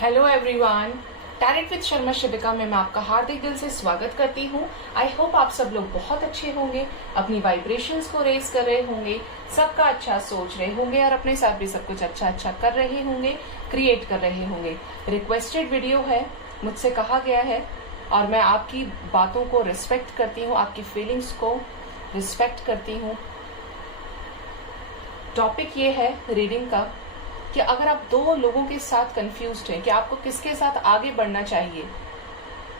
Hello everyone, talent with Sharma Shivika में मैं आपका हार्दिक दिल से स्वागत करती हूँ। आई होप आप सब लोग बहुत अच्छे होंगे, अपनी वाइब्रेशंस को रेज कर रहे होंगे, सबका अच्छा सोच रहे होंगे और अपने साथ भी सब कुछ अच्छा कर रहे होंगे, क्रिएट कर रहे होंगे। रिक्वेस्टेड वीडियो है, मुझसे कहा गया है और मैं आपकी बातों को रिस्पेक्ट करती हूँ, आपकी फीलिंग्स को रिस्पेक्ट करती हूँ। टॉपिक ये है रीडिंग का कि अगर आप दो लोगों के साथ कंफ्यूज्ड हैं कि आपको किसके साथ आगे बढ़ना चाहिए,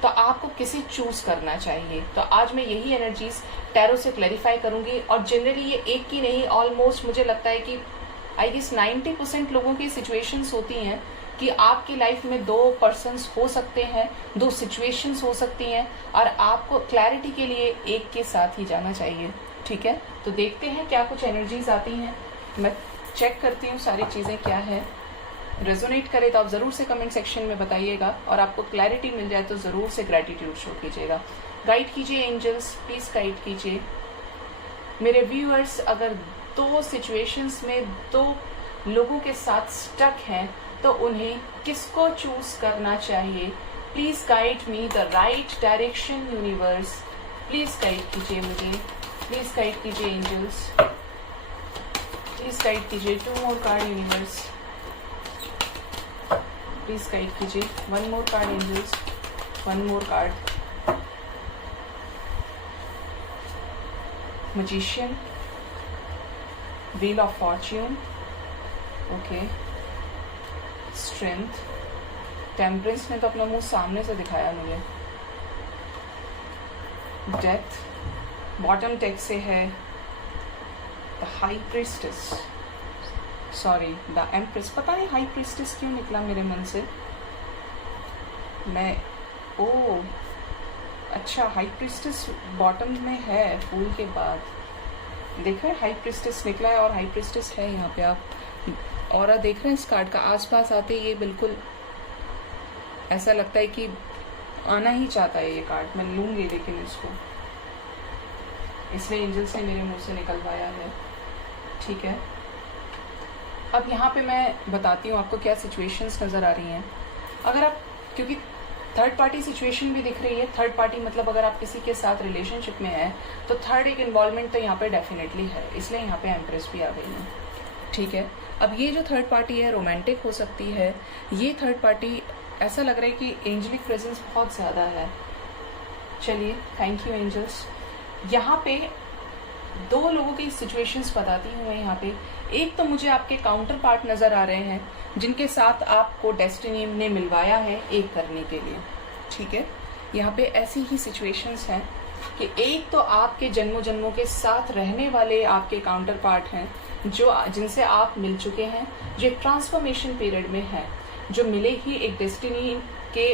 तो आपको किसी चूज करना चाहिए। तो आज मैं यही एनर्जीज टैरो से क्लैरिफाई करूंगी और जनरली ये एक की नहीं, ऑलमोस्ट मुझे लगता है कि आई गेस 90% लोगों की सिचुएशंस होती हैं कि आपकी लाइफ में दो पर्सन्स हो सकते हैं, दो सिचुएशंस हो सकती हैं और आपको क्लैरिटी के लिए एक के साथ ही जाना चाहिए। ठीक है, तो देखते हैं क्या कुछ एनर्जीज आती हैं। मैं चेक करती हूँ सारी चीजें क्या है। रेजोनेट करे तो आप जरूर से कमेंट सेक्शन में बताइएगा और आपको क्लैरिटी मिल जाए तो जरूर से ग्रेटिट्यूड शो कीजिएगा। गाइड कीजिए एंजल्स, प्लीज गाइड कीजिए मेरे व्यूअर्स। अगर दो सिचुएशंस में दो लोगों के साथ स्टक हैं तो उन्हें किसको चूज करना चाहिए। Please guide me the right direction universe. Please guide कीजिए मुझे, प्लीज गाइड कीजिए एंजल्स, प्लीज गाइड कीजिए। 2 more card universe, please guide कीजिए। 1 more card angels, 1 more card. Magician, wheel of fortune, okay. Strength, temperance ने तो अपना मुंह सामने से दिखाया मुझे। डेथ, बॉटम टेक से है the high priestess, sorry the empress. पता नहीं हाई प्रीस्टेस क्यों निकला मेरे मन से। मैं अच्छा, हाई प्रीस्टेस बॉटम में है फूल के बाद। देखा है, हाई प्रीस्टेस निकला है और हाई प्रीस्टेस है यहाँ पे। आप और देख रहे हैं इस कार्ड का आसपास आते ये बिल्कुल ऐसा लगता है कि आना ही चाहता है ये कार्ड। मैं लूंगी लेकिन इसको, इसलिए एंजल्स ने मेरे मुंह से निकलवाया है। ठीक है, अब यहाँ पे मैं बताती हूँ आपको क्या सिचुएशंस नजर आ रही हैं। अगर आप, क्योंकि थर्ड पार्टी सिचुएशन भी दिख रही है, थर्ड पार्टी मतलब अगर आप किसी के साथ रिलेशनशिप में हैं तो थर्ड एक इन्वॉल्वमेंट तो यहाँ पे डेफिनेटली है, इसलिए यहाँ पे एम्प्रेस भी आ गई है। ठीक है, अब ये जो थर्ड पार्टी है रोमांटिक हो सकती है। ये थर्ड पार्टी ऐसा लग रहा है कि एंजलिक प्रेजेंस बहुत ज्यादा है। चलिए, थैंक यू एंजल्स। यहाँ पे दो लोगों की सिचुएशंस बताती हूँ मैं यहाँ पे। एक तो मुझे आपके काउंटर पार्ट नजर आ रहे हैं जिनके साथ आपको डेस्टिनी ने मिलवाया है एक करने के लिए। ठीक है, यहाँ पे ऐसी ही सिचुएशंस हैं कि एक तो आपके जन्मों जन्मों के साथ रहने वाले आपके काउंटर पार्ट हैं जो जिनसे आप मिल चुके हैं, जो एक ट्रांसफॉर्मेशन पीरियड में है, जो मिले ही एक डेस्टिनी के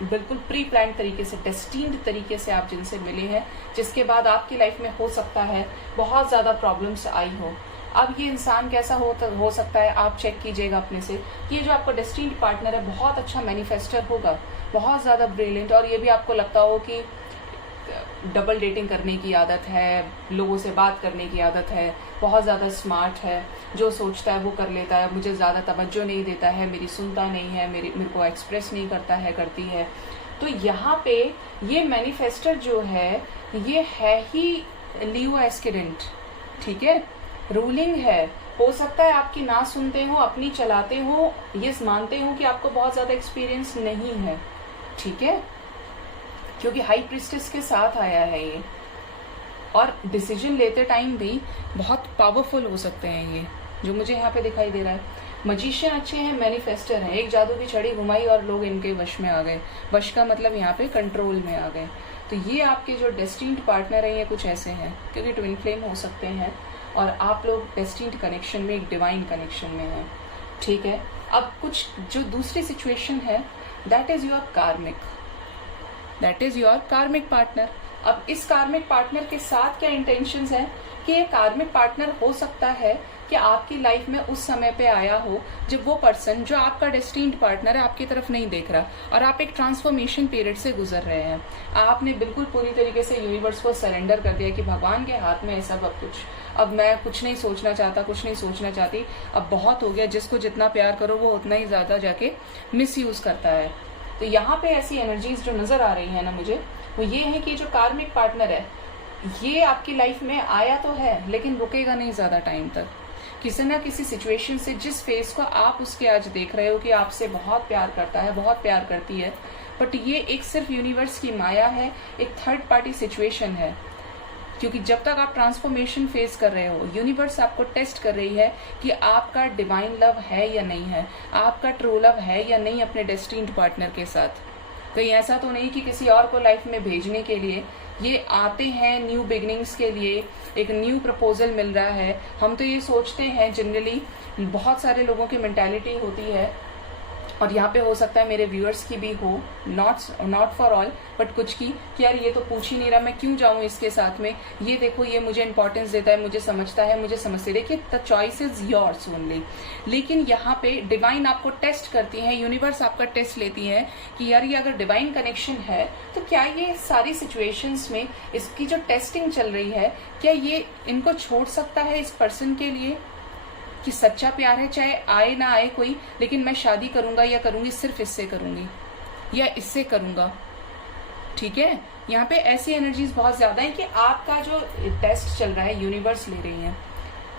बिल्कुल प्री प्लान तरीके से, डेस्टिन्ड तरीके से आप जिनसे मिले हैं, जिसके बाद आपकी लाइफ में हो सकता है बहुत ज्यादा प्रॉब्लम्स आई हो। अब ये इंसान कैसा हो सकता है, आप चेक कीजिएगा अपने से। ये जो आपका डेस्टिन्ड पार्टनर है बहुत अच्छा मैनिफेस्टर होगा, बहुत ज्यादा ब्रिलियंट, और ये भी आपको लगता हो कि डबल डेटिंग करने की आदत है, लोगों से बात करने की आदत है, बहुत ज़्यादा स्मार्ट है, जो सोचता है वो कर लेता है, मुझे ज़्यादा तवज्जो नहीं देता है, मेरी सुनता नहीं है, मेरे को एक्सप्रेस नहीं करता है, करती है। तो यहाँ पे ये मैनिफेस्टर जो है ये है ही लियो एस्केडेंट। ठीक है, रूलिंग है। हो सकता है आपकी ना सुनते हो, अपनी चलाते हो, ये मानते हो कि आपको बहुत ज़्यादा एक्सपीरियंस नहीं है। ठीक है, क्योंकि हाई प्रीस्टेस के साथ आया है ये, और डिसीजन लेते टाइम भी बहुत पावरफुल हो सकते हैं ये, जो मुझे यहाँ पे दिखाई दे रहा है। मजिशियन अच्छे हैं, मैनिफेस्टर हैं, एक जादू की छड़ी घुमाई और लोग इनके वश में आ गए। वश का मतलब यहाँ पे कंट्रोल में आ गए। तो ये आपके जो डेस्टिन्ड पार्टनर है ये कुछ ऐसे हैं, क्योंकि ट्विन फ्लेम हो सकते हैं और आप लोग डेस्टिन्ड कनेक्शन में, एक डिवाइन कनेक्शन में हैं। ठीक है, अब कुछ जो दूसरी सिचुएशन है, दैट इज योर कार्मिक, दैट इज योर कार्मिक पार्टनर। अब इस कार्मिक पार्टनर के साथ क्या इंटेंशंस है कि ये कार्मिक पार्टनर हो सकता है कि आपकी लाइफ में उस समय पे आया हो जब वो पर्सन जो आपका डेस्टिन्ड पार्टनर है आपकी तरफ नहीं देख रहा और आप एक ट्रांसफॉर्मेशन पीरियड से गुजर रहे हैं। आपने बिल्कुल पूरी तरीके से यूनिवर्स को सरेंडर कर दिया कि भगवान के हाथ में है सब, अब कुछ अब मैं कुछ नहीं सोचना चाहता, कुछ नहीं सोचना चाहती, अब बहुत हो गया, जिसको जितना प्यार करो वो उतना ही ज्यादा जाके मिस यूज करता है। तो यहाँ पे ऐसी एनर्जीज जो नजर आ रही है ना मुझे, वो ये है कि जो कार्मिक पार्टनर है ये आपकी लाइफ में आया तो है लेकिन रुकेगा नहीं ज्यादा टाइम तक। किसी ना किसी सिचुएशन से, जिस फेस को आप उसके आज देख रहे हो कि आपसे बहुत प्यार करता है, बहुत प्यार करती है, बट ये एक सिर्फ यूनिवर्स की माया है, एक थर्ड पार्टी सिचुएशन है। क्योंकि जब तक आप ट्रांसफॉर्मेशन फेस कर रहे हो, यूनिवर्स आपको टेस्ट कर रही है कि आपका डिवाइन लव है या नहीं है, आपका ट्रू लव है या नहीं अपने डेस्टिन्ड पार्टनर के साथ। कहीं ऐसा तो नहीं कि किसी और को लाइफ में भेजने के लिए ये आते हैं, न्यू बिगनिंग्स के लिए, एक न्यू प्रपोजल मिल रहा है। हम तो ये सोचते हैं जनरली, बहुत सारे लोगों की मेंटालिटी होती है, और यहाँ पे हो सकता है मेरे व्यूअर्स की भी हो, नॉट फॉर ऑल बट कुछ की, कि यार ये तो पूछ ही नहीं रहा, मैं क्यों जाऊं इसके साथ में, ये देखो ये मुझे इंपॉर्टेंस देता है, मुझे समझता है, मुझे समझते। देखिए, the choice is yours only. लेकिन यहाँ पे डिवाइन आपको टेस्ट करती है, यूनिवर्स आपका टेस्ट लेती है कि यार ये अगर डिवाइन कनेक्शन है तो क्या ये सारी सिचुएशंस में इसकी जो टेस्टिंग चल रही है, क्या ये इनको छोड़ सकता है इस पर्सन के लिए, कि सच्चा प्यार है, चाहे आए ना आए कोई, लेकिन मैं शादी करूंगा या करूंगी सिर्फ इससे करूंगी या इससे करूंगा। ठीक है, यहाँ पे ऐसी एनर्जीज बहुत ज्यादा है कि आपका जो टेस्ट चल रहा है यूनिवर्स ले रही है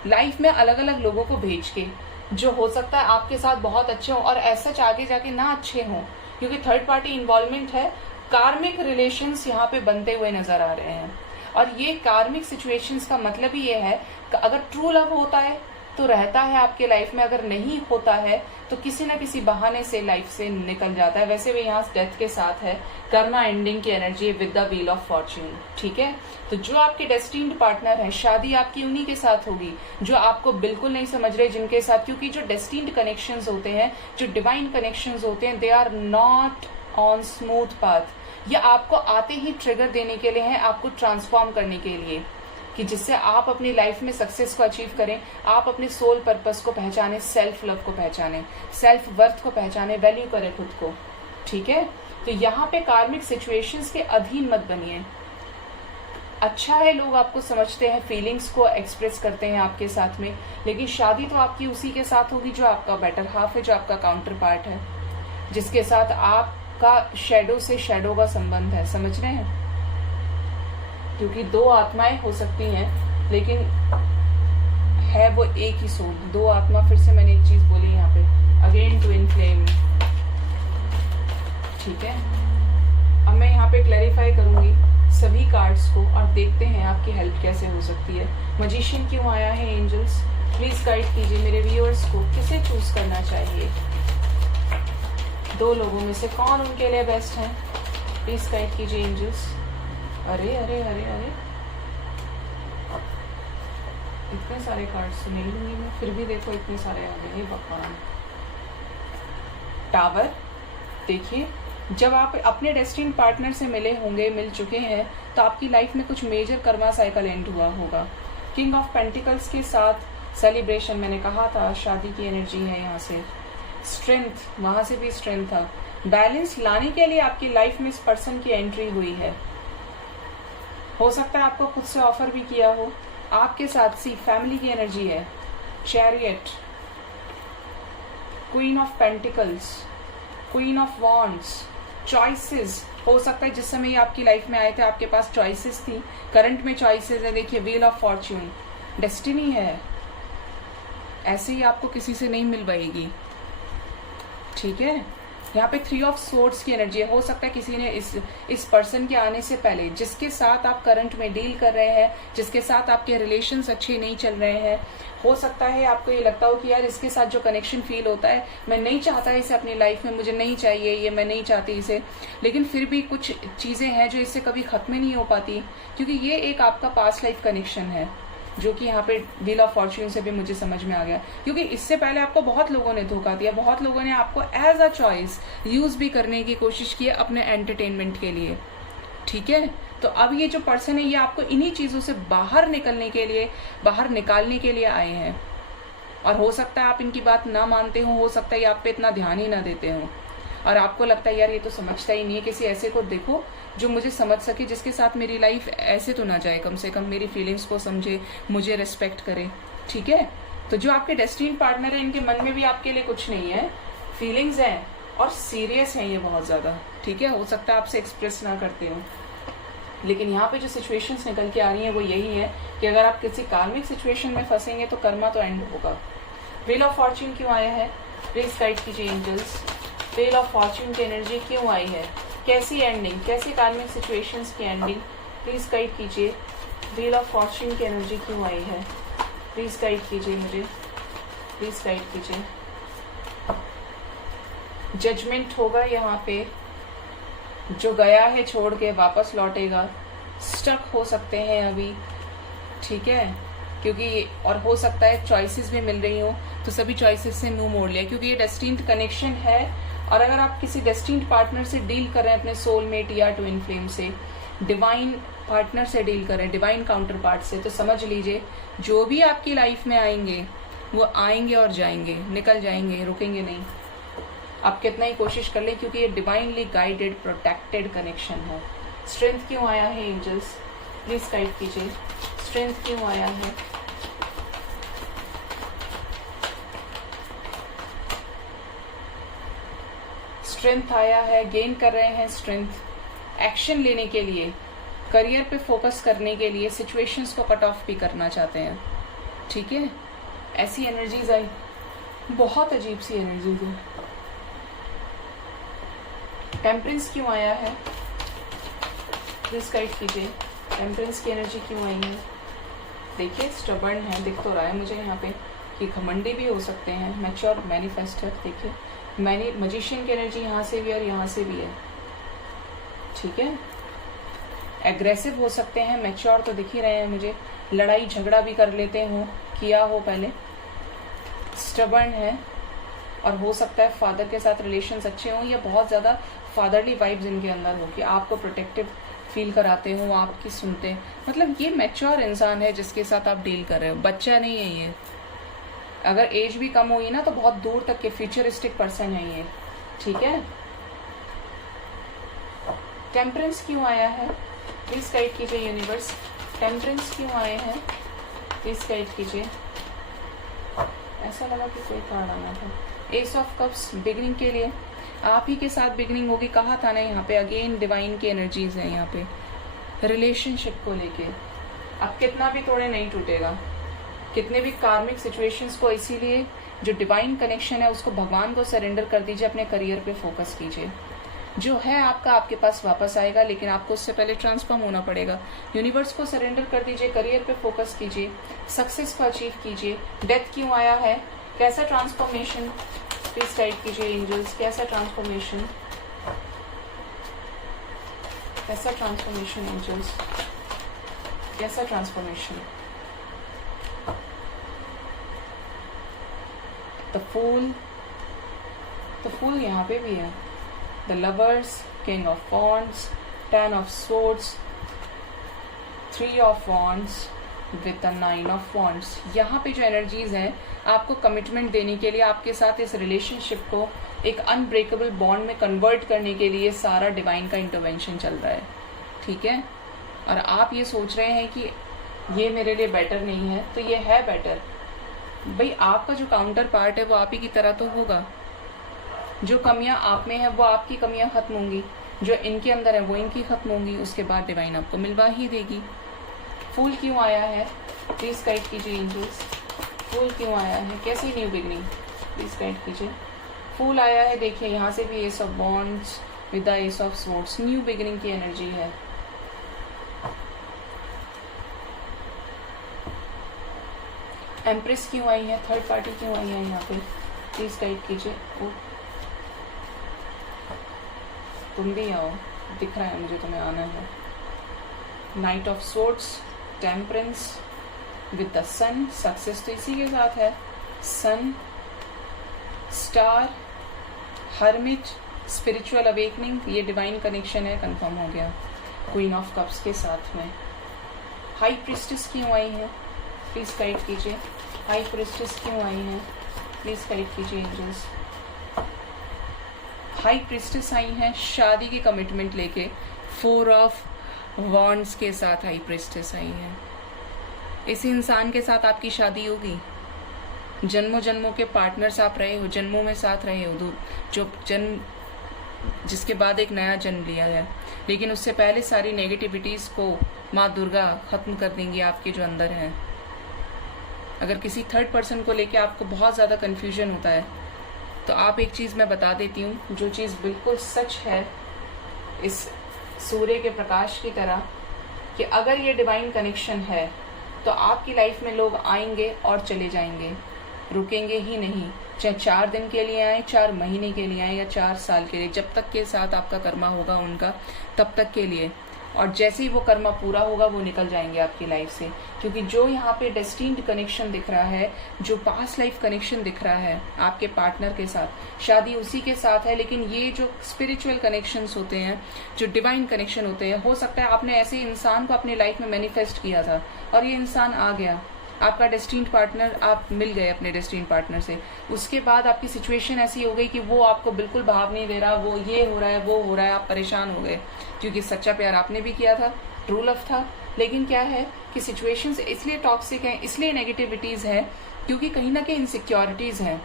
लाइफ में अलग अलग लोगों को भेज के, जो हो सकता है आपके साथ बहुत अच्छे हो और ऐसा आगे जाके ना अच्छे हो, क्योंकि थर्ड पार्टी इन्वॉल्वमेंट है। कार्मिक रिलेशंस यहाँ पे बनते हुए नजर आ रहे हैं, और ये कार्मिक सिचुएशंस का मतलब ही ये है कि अगर ट्रू लव होता है तो रहता है आपके लाइफ में, अगर नहीं होता है तो किसी ना किसी बहाने से लाइफ से निकल जाता है। वैसे भी यहाँ डेथ के साथ है, कर्मा एंडिंग की energy with the wheel of Fortune. ठीक है, तो जो आपके डेस्टिन्ड पार्टनर है, शादी आपकी उन्हीं के साथ होगी जो आपको बिल्कुल नहीं समझ रहे, जिनके साथ, क्योंकि जो डेस्टिन्ड कनेक्शंस होते हैं, जो डिवाइन कनेक्शंस होते हैं, they are not on smooth path. ये आपको आते ही ट्रिगर देने के लिए है, आपको ट्रांसफॉर्म करने के लिए, कि जिससे आप अपनी लाइफ में सक्सेस को अचीव करें, आप अपने सोल पर्पस को पहचाने, सेल्फ लव को पहचाने, सेल्फ वर्थ को पहचाने, वैल्यू करें खुद को। ठीक है, तो यहाँ पे कार्मिक सिचुएशंस के अधीन मत बनिए। अच्छा है, लोग आपको समझते हैं, फीलिंग्स को एक्सप्रेस करते हैं आपके साथ में, लेकिन शादी तो आपकी उसी के साथ होगी जो आपका बेटर हाफ है, जो आपका काउंटर पार्ट है, जिसके साथ आपका शैडो से शैडो का संबंध है। समझ रहे हैं, क्योंकि दो आत्माएं हो सकती हैं लेकिन है वो एक ही सोल। दो आत्मा, फिर से मैंने एक चीज बोली यहाँ पे, अगेन ट्विन फ्लेम। ठीक है, अब मैं यहाँ पे क्लैरिफाई करूंगी सभी कार्ड्स को और देखते हैं आपकी हेल्प कैसे हो सकती है। मजिशियन क्यों आया है, एंजल्स प्लीज गाइड कीजिए मेरे व्यूअर्स को, किसे चूज करना चाहिए, दो लोगों में से कौन उनके लिए बेस्ट है, प्लीज गाइड कीजिए एंजल्स। अरे अरे अरे अरे, इतने सारे कार्ड्स नहीं लूंगी मैं, फिर भी देखो इतने सारे आ गए, भगवान। टावर, देखिए जब आप अपने डेस्टिन्ड पार्टनर से मिले होंगे, मिल चुके हैं, तो आपकी लाइफ में कुछ मेजर कर्मा साइकिल एंड हुआ होगा। किंग ऑफ पेंटिकल्स के साथ सेलिब्रेशन, मैंने कहा था शादी की एनर्जी है यहाँ से। स्ट्रेंथ, वहां से भी स्ट्रेंथ था। बैलेंस लाने के लिए आपकी लाइफ में इस पर्सन की एंट्री हुई है। हो सकता है आपको खुद से ऑफर भी किया हो। आपके साथ सी फैमिली की एनर्जी है। Chariot, queen of pentacles, queen of wands, choices. हो सकता है जिस समय ये आपकी लाइफ में आए थे आपके पास चॉइसेस थी, करंट में चॉइसेस है। देखिए व्हील ऑफ फॉर्च्यून, डेस्टिनी है, ऐसे ही आपको किसी से नहीं मिल पाएगी। ठीक है, यहाँ पे 3 ऑफ सोर्ड्स की एनर्जी है। हो सकता है किसी ने इस पर्सन के आने से पहले, जिसके साथ आप करंट में डील कर रहे हैं, जिसके साथ आपके रिलेशंस अच्छे नहीं चल रहे हैं, हो सकता है आपको ये लगता हो कि यार इसके साथ जो कनेक्शन फील होता है, मैं नहीं चाहता इसे अपनी लाइफ में, मुझे नहीं चाहिए ये, मैं नहीं चाहती इसे, लेकिन फिर भी कुछ चीजें हैं जो इससे कभी खत्म नहीं हो पाती, क्योंकि ये एक आपका पास्ट लाइफ कनेक्शन है, जो कि यहाँ पे व्हील ऑफ फॉर्च्यून से भी मुझे समझ में आ गया। क्योंकि इससे पहले आपको बहुत लोगों ने धोखा दिया, बहुत लोगों ने आपको एज अ चॉइस यूज भी करने की कोशिश की अपने एंटरटेनमेंट के लिए। ठीक है, तो अब ये जो पर्सन है ये आपको इन्हीं चीजों से बाहर निकलने के लिए, बाहर निकालने के लिए आए हैं। और हो सकता है आप इनकी बात ना मानते हो सकता है आप पे इतना ध्यान ही ना देते हो। और आपको लगता है यार ये तो समझता ही नहीं है, किसी ऐसे को देखो जो मुझे समझ सके, जिसके साथ मेरी लाइफ ऐसे तो ना जाए, कम से कम मेरी फीलिंग्स को समझे, मुझे रिस्पेक्ट करे, ठीक है। तो जो आपके डेस्टिनी पार्टनर है, इनके मन में भी आपके लिए कुछ नहीं है, फीलिंग्स हैं और सीरियस हैं ये बहुत ज्यादा, ठीक है। हो सकता है आपसे एक्सप्रेस ना करते हो, लेकिन यहाँ पे जो सिचुएशंस निकल के आ रही हैं वो यही है कि अगर आप किसी कार्मिक सिचुएशन में फंसेंगे तो कर्मा तो एंड होगा। व्हील ऑफ फॉर्च्यून क्यों आया है, प्लीज गाइड कीजिए एंजल्स। व्हील ऑफ फॉर्च्यून की एनर्जी क्यों आई है, कैसी एंडिंग, कैसी कार्मिक सिचुएशंस की एंडिंग, प्लीज गाइड कीजिए। व्हील ऑफ फॉर्च्यून की एनर्जी क्यों आई है, प्लीज गाइड कीजिए मुझे, प्लीज गाइड कीजिए। जजमेंट होगा यहाँ पे, जो गया है छोड़ के वापस लौटेगा, स्टक हो सकते हैं अभी, ठीक है, क्योंकि और हो सकता है चॉइसेस भी मिल रही हो तो सभी चॉइसेस से मुंह मोड़ लिया, क्योंकि ये डेस्टिन्ड कनेक्शन है। और अगर आप किसी डेस्टिन्ड पार्टनर से डील कर रहे हैं, अपने सोलमेट या ट्विन फ्लेम से, डिवाइन पार्टनर से डील कर रहे हैं, डिवाइन काउंटर पार्ट से, तो समझ लीजिए जो भी आपकी लाइफ में आएंगे वो आएंगे और जाएंगे, निकल जाएंगे, रुकेंगे नहीं। आप कितना ही कोशिश कर ले, क्योंकि ये डिवाइनली गाइडेड प्रोटेक्टेड कनेक्शन है। स्ट्रेंथ क्यों आया है एंजल्स, प्लीज गाइड कीजिए। स्ट्रेंथ क्यों आया है, स्ट्रेंथ आया है, गेन कर रहे हैं स्ट्रेंथ एक्शन लेने के लिए, करियर पे फोकस करने के लिए, सिचुएशंस को कट ऑफ भी करना चाहते हैं, ठीक है। ऐसी एनर्जीज आई, बहुत अजीब सी एनर्जीज है। टेम्परेंस क्यों आया है, प्लीज गाइड कीजिए। टेम्परेंस की एनर्जी क्यों आई है, देखिए स्टबर्न है, दिख तो रहा है मुझे यहाँ पे कि घमंडी भी हो सकते हैं, मैच्योर मैनिफेस्टर, देखिए मजिशियन की एनर्जी यहाँ से भी और यहाँ से भी है, ठीक है। एग्रेसिव हो सकते हैं, मैच्योर तो दिख ही रहे हैं मुझे, लड़ाई झगड़ा भी कर लेते हो, किया हो पहले, स्टबर्न है, और हो सकता है फादर के साथ रिलेशंस अच्छे हों या बहुत ज्यादा फादरली वाइब्स इनके अंदर हो कि आपको प्रोटेक्टिव फील कराते हो, आपकी सुनते हैं, मतलब ये मैच्योर इंसान है जिसके साथ आप डील कर रहे हो, बच्चा नहीं है ये। अगर एज भी कम हुई ना तो बहुत दूर तक के फ्यूचरिस्टिक पर्सन है ये, ठीक है। टेम्परेंस क्यों आया है, प्लीज गाइड कीजिए यूनिवर्स। टेम्परेंस क्यों आए हैं, प्लीज गाइड कीजिए। ऐसा लगा कि कोई कार्ड आना था। एस ऑफ कप्स बिगनिंग के लिए, आप ही के साथ बिगनिंग होगी, कहा था ना यहाँ पे, अगेन डिवाइन की एनर्जीज है यहाँ पे। रिलेशनशिप को लेके अब कितना भी तोड़े नहीं टूटेगा, कितने भी कार्मिक सिचुएशंस को, इसीलिए जो डिवाइन कनेक्शन है उसको भगवान को सरेंडर कर दीजिए, अपने करियर पे फोकस कीजिए। जो है आपका आपके पास वापस आएगा, लेकिन आपको उससे पहले ट्रांसफॉर्म होना पड़ेगा। यूनिवर्स को सरेंडर कर दीजिए, करियर पे फोकस कीजिए, सक्सेस को अचीव कीजिए। डेथ क्यों आया है, कैसा ट्रांसफॉर्मेशन, प्लीज गाइड कीजिए एंजल्स। कैसा ट्रांसफॉर्मेशन, कैसा ट्रांसफॉर्मेशन एंजल्स, कैसा ट्रांसफॉर्मेशन। द फूल यहाँ पे भी है, the lovers, king of wands, 10 of swords, 3 of wands with the 9 of wands. यहाँ पे जो एनर्जीज हैं आपको कमिटमेंट देने के लिए, आपके साथ इस रिलेशनशिप को एक अनब्रेकेबल बॉन्ड में कन्वर्ट करने के लिए सारा डिवाइन का इंटरवेंशन चल रहा है, ठीक है। और आप ये सोच रहे हैं कि ये मेरे लिए बेटर नहीं है, तो ये है बेटर। भाई आपका जो काउंटर पार्ट है वो आप ही की तरह तो होगा, जो कमियां आप में है वो आपकी कमियां खत्म होंगी, जो इनके अंदर है वो इनकी खत्म होंगी, उसके बाद डिवाइन आपको मिलवा ही देगी। फूल क्यों आया है, प्लीज गाइड कीजिए एंजल्स। फूल क्यों आया है, कैसी न्यू बिगनिंग, प्लीज गाइड कीजिए। फूल आया है, देखिए यहाँ से भी S of wands with the S of swords, new beginning की एनर्जी है। एम्प्रेस क्यों आई है, थर्ड पार्टी क्यों आई है यहाँ पे, प्लीज गाइड कीजिए। तुम भी आओ, दिख रहा है मुझे तुम्हें आना है। Knight of swords, temperance with the sun, success तो इसी के साथ है। Sun, star, hermit, spiritual awakening, ये डिवाइन कनेक्शन है, कंफर्म हो गया। क्वीन ऑफ कप्स के साथ में हाई प्रिस्टेस क्यों आई है, प्लीज गाइड कीजिए। हाई प्रिस्टेस क्यों आई है, प्लीज गाइड कीजिए एंजल्स। हाई प्रिस्टेस आई हैं शादी की कमिटमेंट लेके, 4 ऑफ वॉन्ड्स के साथ हाई प्रिस्टेस आई हैं। इस इंसान के साथ आपकी शादी होगी, जन्मों जन्मों के पार्टनर्स आप रहे हो, जन्मों में साथ रहे हो, जो जन्म जिसके बाद एक नया जन्म लिया है, लेकिन उससे पहले सारी नेगेटिविटीज को माँ दुर्गा खत्म कर देंगी आपके जो अंदर हैं। अगर किसी थर्ड पर्सन को लेके आपको बहुत ज़्यादा कन्फ्यूजन होता है तो आप एक चीज़ मैं बता देती हूँ, जो चीज़ बिल्कुल सच है इस सूर्य के प्रकाश की तरह, कि अगर ये डिवाइन कनेक्शन है तो आपकी लाइफ में लोग आएंगे और चले जाएंगे, रुकेंगे ही नहीं। चाहे 4 दिन के लिए आए, 4 महीने के लिए आए या 4 साल के लिए, जब तक के साथ आपका कर्मा होगा उनका तब तक के लिए। और जैसे ही वो कर्मा पूरा होगा वो निकल जाएंगे आपकी लाइफ से, क्योंकि जो यहाँ पे डेस्टिन्ड कनेक्शन दिख रहा है, जो पास्ट लाइफ कनेक्शन दिख रहा है आपके पार्टनर के साथ, शादी उसी के साथ है। लेकिन ये जो स्पिरिचुअल कनेक्शंस होते हैं, जो डिवाइन कनेक्शन होते हैं, हो सकता है आपने ऐसे इंसान को अपनी लाइफ में मैनिफेस्ट किया था और ये इंसान आ गया, आपका डेस्टिन्ड पार्टनर, आप मिल गए अपने डेस्टिन्ड पार्टनर से। उसके बाद आपकी सिचुएशन ऐसी हो गई कि वो आपको बिल्कुल भाव नहीं दे रहा, वो ये हो रहा है, वो हो रहा है, आप परेशान हो गए, क्योंकि सच्चा प्यार आपने भी किया था, ट्रू लव था। लेकिन क्या है कि सिचुएशंस इसलिए टॉक्सिक हैं, इसलिए नेगेटिविटीज है, क्योंकि कहीं ना कहीं इनसिक्योरिटीज हैं,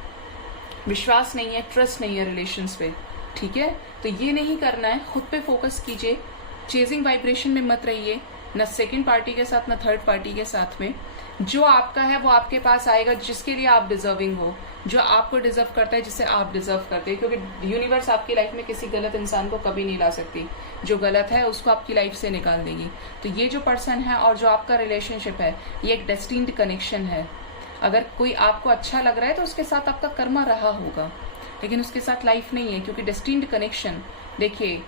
विश्वास नहीं है, ट्रस्ट नहीं है रिलेशंस पे। ठीक है, तो ये नहीं करना है, खुद पे फोकस कीजिए, चेजिंग वाइब्रेशन में मत रहिए, न सेकंड पार्टी के साथ न थर्ड पार्टी के साथ में। जो आपका है वो आपके पास आएगा, जिसके लिए आप डिजर्विंग हो, जो आपको डिजर्व करता है, जिसे आप डिजर्व करते हैं, क्योंकि यूनिवर्स आपकी लाइफ में किसी गलत इंसान को कभी नहीं ला सकती। जो गलत है उसको आपकी लाइफ से निकाल देगी। तो ये जो पर्सन है और जो आपका रिलेशनशिप है, ये एक डेस्टिन्ड कनेक्शन है। अगर कोई आपको अच्छा लग रहा है तो उसके साथ आपका कर्मा रहा होगा, लेकिन उसके साथ लाइफ नहीं है, क्योंकि डेस्टिन्ड कनेक्शन, देखिए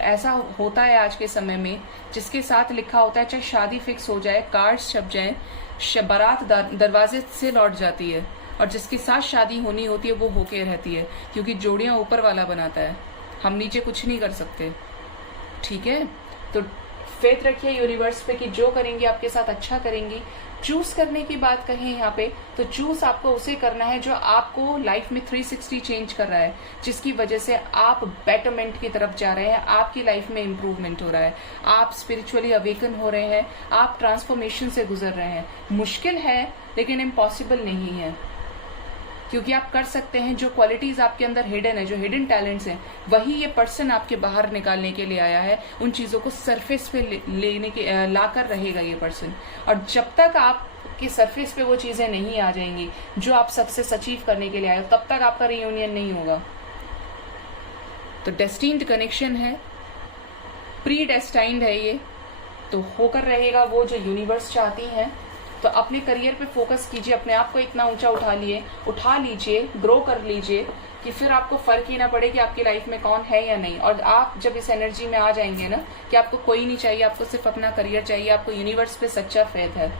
ऐसा होता है आज के समय में, जिसके साथ लिखा होता है, चाहे शादी फिक्स हो जाए, कार्ड्स छप जाए, बारात दरवाजे से लौट जाती है, और जिसके साथ शादी होनी होती है वो होके रहती है, क्योंकि जोड़ियां ऊपर वाला बनाता है, हम नीचे कुछ नहीं कर सकते। ठीक है, तो फेथ रखिए यूनिवर्स पे कि जो करेंगी आपके साथ अच्छा करेंगी। चूज करने की बात कहें यहाँ पे, तो चूज आपको उसे करना है जो आपको लाइफ में 360 चेंज कर रहा है, जिसकी वजह से आप बेटरमेंट की तरफ जा रहे हैं, आपकी लाइफ में इंप्रूवमेंट हो रहा है, आप स्पिरिचुअली अवेकन हो रहे हैं, आप ट्रांसफॉर्मेशन से गुजर रहे हैं। मुश्किल है लेकिन इम्पॉसिबल नहीं है, क्योंकि आप कर सकते हैं। जो क्वालिटीज आपके अंदर हिडन है, जो हिडन टैलेंट्स हैं, वही ये पर्सन आपके बाहर निकालने के लिए आया है। उन चीजों को सरफेस पे लेने के लाकर रहेगा ये पर्सन, और जब तक आपके सरफेस पे वो चीजें नहीं आ जाएंगी जो आप सक्सेस अचीव करने के लिए आए हो, तब तक आपका रियूनियन नहीं होगा। तो डेस्टिन्ड कनेक्शन है, प्री डेस्टाइंड है ये, तो होकर रहेगा वो जो यूनिवर्स चाहती है। तो अपने करियर पे फोकस कीजिए, अपने आप को इतना ऊंचा उठा लीजिए, ग्रो कर लीजिए कि फिर आपको फर्क ही ना पड़े कि आपकी लाइफ में कौन है या नहीं। और आप जब इस एनर्जी में आ जाएंगे ना कि आपको कोई नहीं चाहिए, आपको सिर्फ अपना करियर चाहिए, आपको यूनिवर्स पे सच्चा फेथ है,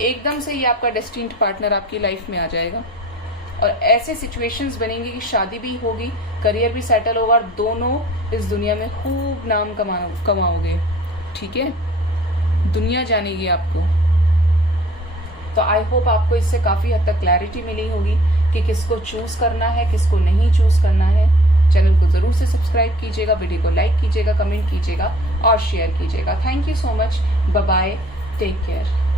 एकदम से ये आपका डेस्टिन्ड पार्टनर आपकी लाइफ में आ जाएगा। और ऐसे सिचुएशंस बनेंगी कि शादी भी होगी, करियर भी सेटल होगा, और दोनों इस दुनिया में खूब नाम कमाओगे। ठीक है, दुनिया जानेगी आपको। तो आई होप आपको इससे काफी हद तक क्लैरिटी मिली होगी कि किसको चूज करना है, किसको नहीं चूज करना है। चैनल को जरूर से सब्सक्राइब कीजिएगा, वीडियो को लाइक कीजिएगा, कमेंट कीजिएगा और शेयर कीजिएगा। Thank you so much, bye bye, take care.